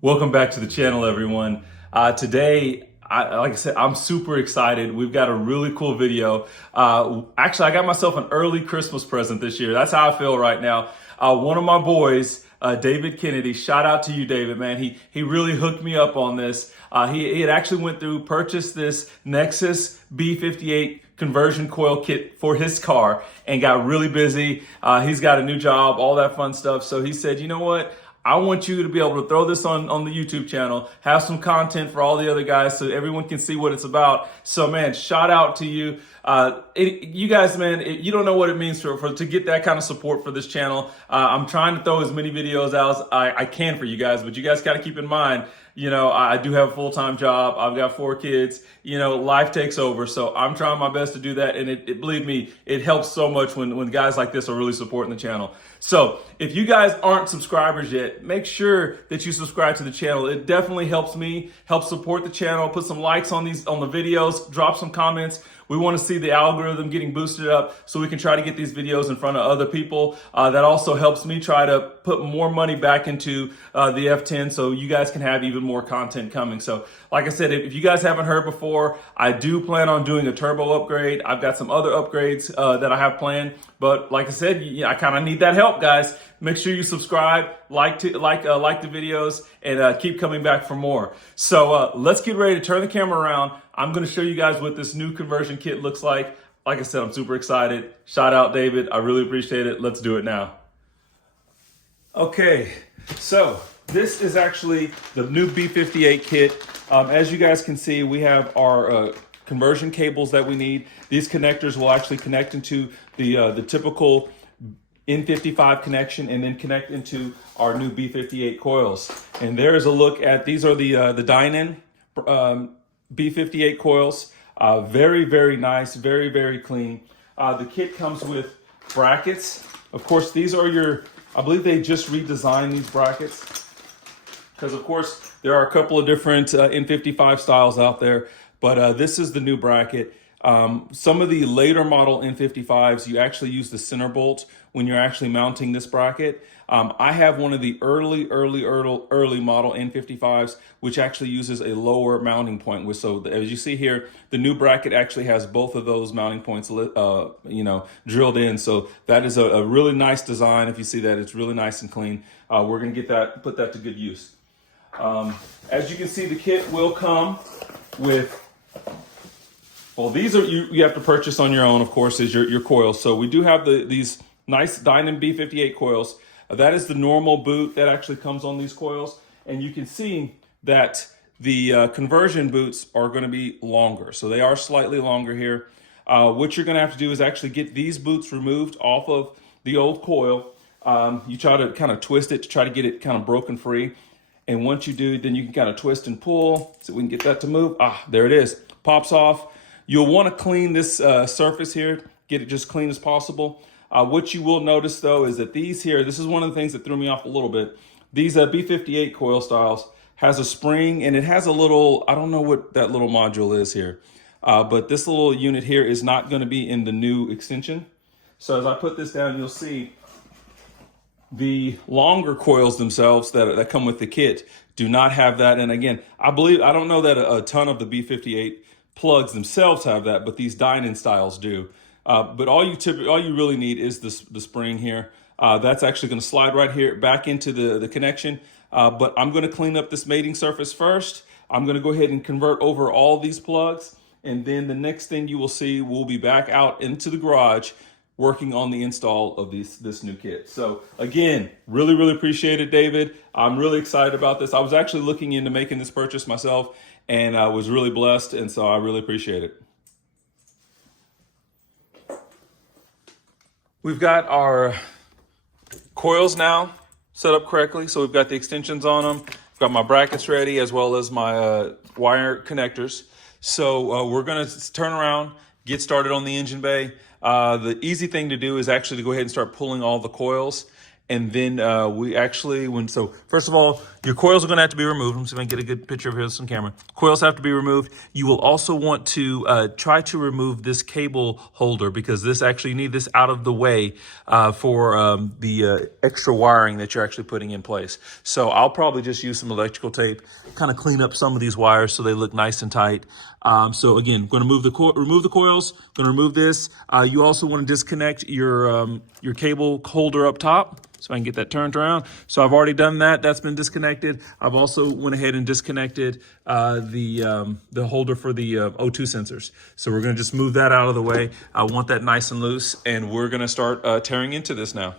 Welcome back to the channel, everyone. Today, like I said, I'm super excited. We've got a really cool video. Actually, I got myself an early Christmas present this year. That's how I feel right now. One of my boys, David Kennedy, shout out to you, David, man. He really hooked me up on this. He had actually went through, purchased this Nexsys B58 conversion coil kit for his car and got really busy. He's got a new job, all that fun stuff. So he said, you know what? I want you to be able to throw this on the YouTube channel, have some content for all the other guys so everyone can see what it's about. So, man, shout out to you. You guys, man, you don't know what it means to get that kind of support for this channel. I'm trying to throw as many videos out as I can for you guys, but you guys got to keep in mind, you know, I do have a full-time job. I've got 4 kids. You know, life takes over. So I'm trying my best to do that. And believe me, it helps so much when guys like this are really supporting the channel. So if you guys aren't subscribers yet, make sure that you subscribe to the channel. It definitely helps me, help support the channel. Put some likes on the videos, drop some comments. We want to see the algorithm getting boosted up so we can try to get these videos in front of other people. That also helps me try to put more money back into the F10 so you guys can have even more content coming. So like I said, if you guys haven't heard before, I do plan on doing a turbo upgrade. I've got some other upgrades that I have planned. But like I said, I kind of need that help, guys. Make sure you subscribe, like the videos, and keep coming back for more. So let's get ready to turn the camera around. I'm going to show you guys what this new conversion kit looks like. Like I said, I'm super excited. Shout out, David. I really appreciate it. Let's do it now. Okay, so this is actually the new B58 kit. As you guys can see, we have our conversion cables that we need. These connectors will actually connect into the typical N55 connection and then connect into our new B58 coils. And there is a look at, these are the Dynan B58 coils. Very, very nice, very, very clean. The kit comes with brackets. Of course, these are your, I believe they just redesigned these brackets because of course there are a couple of different N55 styles out there, but this is the new bracket. Some of the later model N55s, you actually use the center bolt when you're actually mounting this bracket. I have one of the early model N55s, which actually uses a lower mounting point. So as you see here, the new bracket actually has both of those mounting points, drilled in. So that is a really nice design. If you see that, it's really nice and clean. We're going to put that to good use. As you can see, the kit will come with, well, these are you have to purchase on your own, of course, is your coils. So we do have these nice Dynan B58 coils. That is the normal boot that actually comes on these coils. And you can see that the conversion boots are going to be longer. So they are slightly longer here. What you're going to have to do is actually get these boots removed off of the old coil. You try to kind of twist it to try to get it kind of broken free. And once you do, then you can kind of twist and pull so we can get that to move. There it is. Pops off. You'll want to clean this surface here, get it just clean as possible. What you will notice though is that these here, this is one of the things that threw me off a little bit. These B58 coil styles has a spring and it has a little, I don't know what that little module is here, but this little unit here is not going to be in the new extension. So as I put this down, you'll see the longer coils themselves that come with the kit do not have that. And again, I don't know that a ton of the B58 plugs themselves have that, but these Dynan styles do. But all you really need is the spring here. That's actually going to slide right here back into the connection. But I'm going to clean up this mating surface first. I'm going to go ahead and convert over all these plugs. And then the next thing you will see, we'll be back out into the garage working on the install of this new kit. So again, really appreciate it, David. I'm really excited about this. I was actually looking into making this purchase myself and I was really blessed. And so I really appreciate it. We've got our coils now set up correctly. So we've got the extensions on them. I've got my brackets ready as well as my wire connectors. So we're going to turn around, get started on the engine bay. The easy thing to do is actually to go ahead and start pulling all the coils. And then we actually, so first of all, your coils are going to have to be removed. I'm just going to get a good picture of this on camera. Coils have to be removed. You will also want to try to remove this cable holder, because this actually, you need this out of the way for the extra wiring that you're actually putting in place. So I'll probably just use some electrical tape, kind of clean up some of these wires so they look nice and tight. So again, I'm going to remove the coils. I'm going to remove this. You also want to disconnect your cable holder up top, so I can get that turned around. So I've already done that. That's been disconnected. I've also went ahead and disconnected the holder for the O2 sensors. So we're going to just move that out of the way. I want that nice and loose, and we're going to start tearing into this now.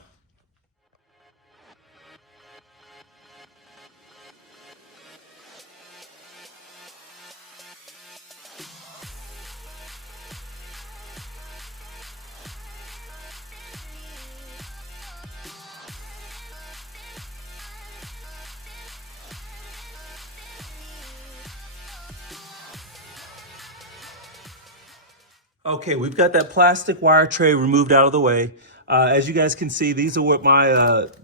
Okay, we've got that plastic wire tray removed out of the way. As you guys can see, these are what my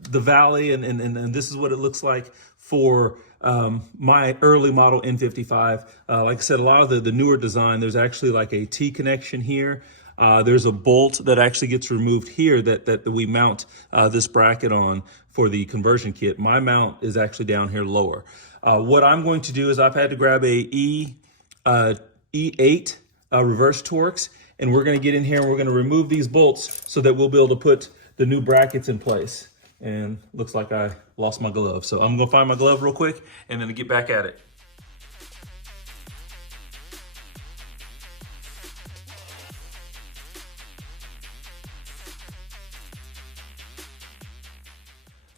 the Valley, and this is what it looks like for my early model N55. Like I said, a lot of the newer design, there's actually like a T connection here. There's a bolt that actually gets removed here that we mount this bracket on for the conversion kit. My mount is actually down here lower. What I'm going to do is I've had to grab a E8 reverse Torx, and we're going to get in here and we're going to remove these bolts so that we'll be able to put the new brackets in place. And looks like I lost my glove, so I'm going to find my glove real quick and then get back at it.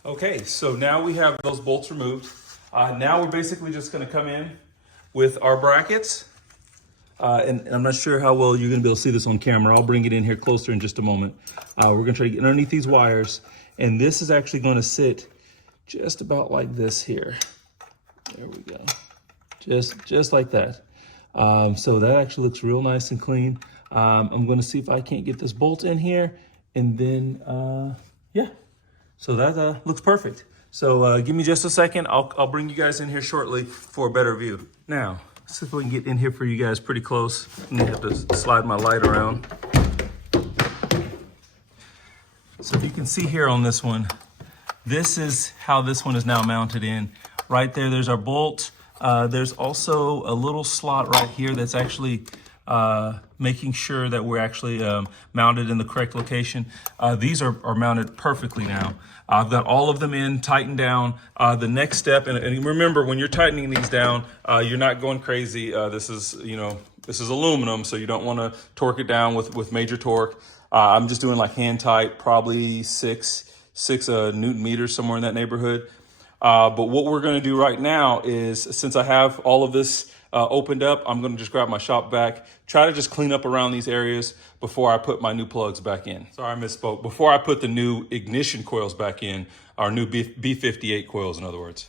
Okay, so now we have those bolts removed. Now we're basically just going to come in with our brackets. And I'm not sure how well you're going to be able to see this on camera. I'll bring it in here closer in just a moment. We're going to try to get underneath these wires. And this is actually going to sit just about like this here. There we go. Just like that. So that actually looks real nice and clean. I'm going to see if I can't get this bolt in here. And then, yeah. So that looks perfect. So give me just a second. I'll bring you guys in here shortly for a better view. Now, see if we can get in here for you guys pretty close. I'm gonna have to slide my light around. So if you can see here on this one, this is how this one is now mounted in. Right there, there's our bolt. There's also a little slot right here that's actually making sure that we're actually mounted in the correct location. These are mounted perfectly now. I've got all of them in, tightened down. The next step, and remember, when you're tightening these down, you're not going crazy. This is aluminum, so you don't want to torque it down with major torque. I'm just doing like hand tight, probably six Newton meters, somewhere in that neighborhood. But what we're going to do right now is, since I have all of this opened up, I'm going to just grab my shop vac, try to just clean up around these areas before I put my new plugs back in. Sorry, I misspoke. Before I put the new ignition coils back in, our new B58 coils, in other words.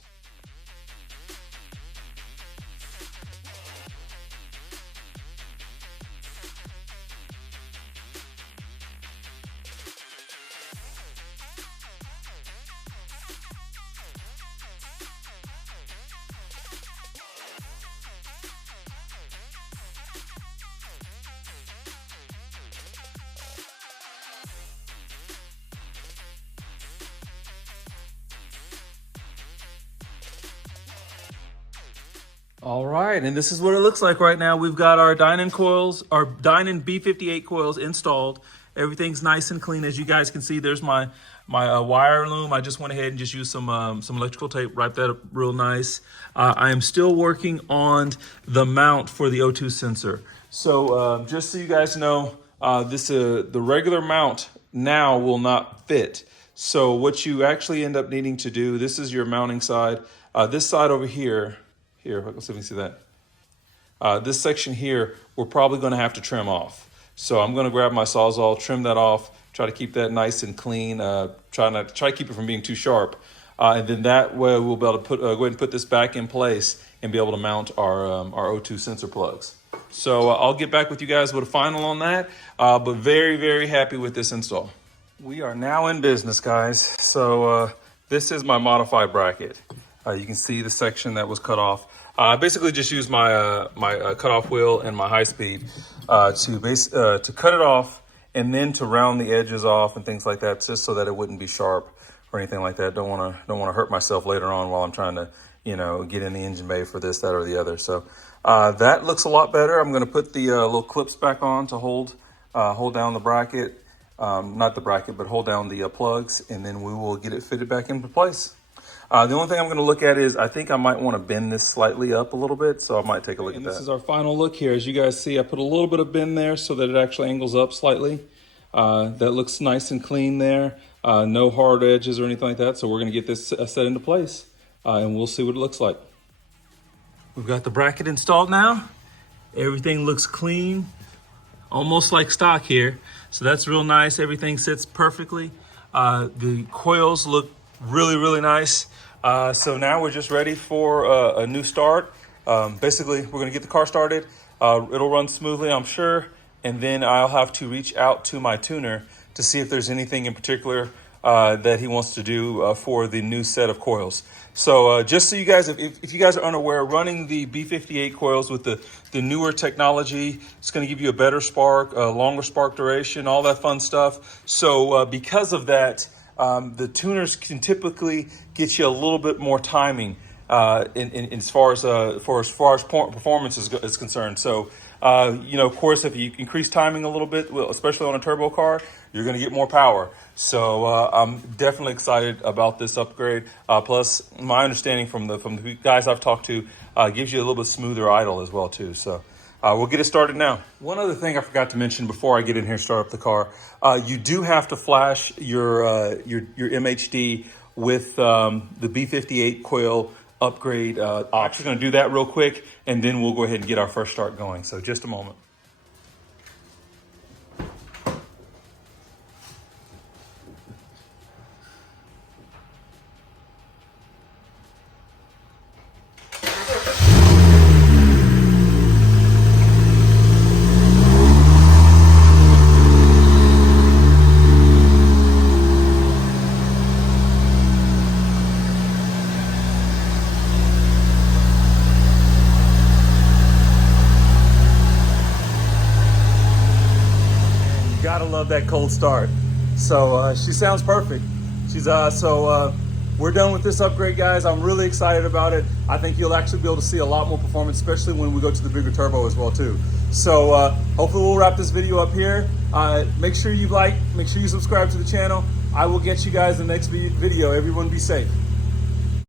All right, and this is what it looks like right now. We've got our Dynon coils, our Dynon B58 coils installed. Everything's nice and clean. As you guys can see, there's my wire loom. I just went ahead and just used some electrical tape, wrap that up real nice. I am still working on the mount for the O2 sensor. So just so you guys know, the regular mount now will not fit. So what you actually end up needing to do, this is your mounting side. This side over here, let's see if you can see that. This section here, we're probably going to have to trim off. So I'm going to grab my Sawzall, trim that off, try to keep that nice and clean, try to keep it from being too sharp. And then that way we'll be able to go ahead and put this back in place and be able to mount our O2 sensor plugs. So I'll get back with you guys with a final on that, but very, very happy with this install. We are now in business, guys. So this is my modified bracket. You can see the section that was cut off. I basically just used my my cutoff wheel and my high speed to cut it off, and then to round the edges off and things like that, just so that it wouldn't be sharp or anything like that. Don't want to hurt myself later on while I'm trying to, you know, get in the engine bay for this, that, or the other. So that looks a lot better. I'm going to put the little clips back on to hold down the bracket. Not the bracket, but hold down the plugs, and then we will get it fitted back into place. The only thing I'm going to look at is I think I might want to bend this slightly up a little bit, so I might take a look at that. This is our final look here. As you guys see, I put a little bit of bend there so that it actually angles up slightly. That looks nice and clean there. No hard edges or anything like that, so we're going to get this set into place, and we'll see what it looks like. We've got the bracket installed now. Everything looks clean, almost like stock here. So that's real nice. Everything sits perfectly. The coils look really, really nice. So now we're just ready for a new start. Basically, we're gonna get the car started. It'll run smoothly, I'm sure. And then I'll have to reach out to my tuner to see if there's anything in particular that he wants to do for the new set of coils. So just so you guys, if you guys are unaware, running the B58 coils with the newer technology, it's going to give you a better spark, longer spark duration, all that fun stuff. So because of that, the tuners can typically get you a little bit more timing in as far as performance is concerned. So you know, of course, if you increase timing a little bit, especially on a turbo car, you're going to get more power. So I'm definitely excited about this upgrade. Plus, my understanding from the guys I've talked to, gives you a little bit smoother idle as well too. So we'll get it started now. One other thing I forgot to mention before I get in here and start up the car, you do have to flash your MHD with the B58 coil upgrade option. We're going to do that real quick, and then we'll go ahead and get our first start going. So just a moment. Gotta love that cold start. So she sounds perfect. She's we're done with this upgrade, guys. I'm really excited about it. I think you'll actually be able to see a lot more performance, especially when we go to the bigger turbo as well too. So hopefully we'll wrap this video up here. Make sure you like, make sure you subscribe to the channel. I will get you guys in the next video. Everyone be safe.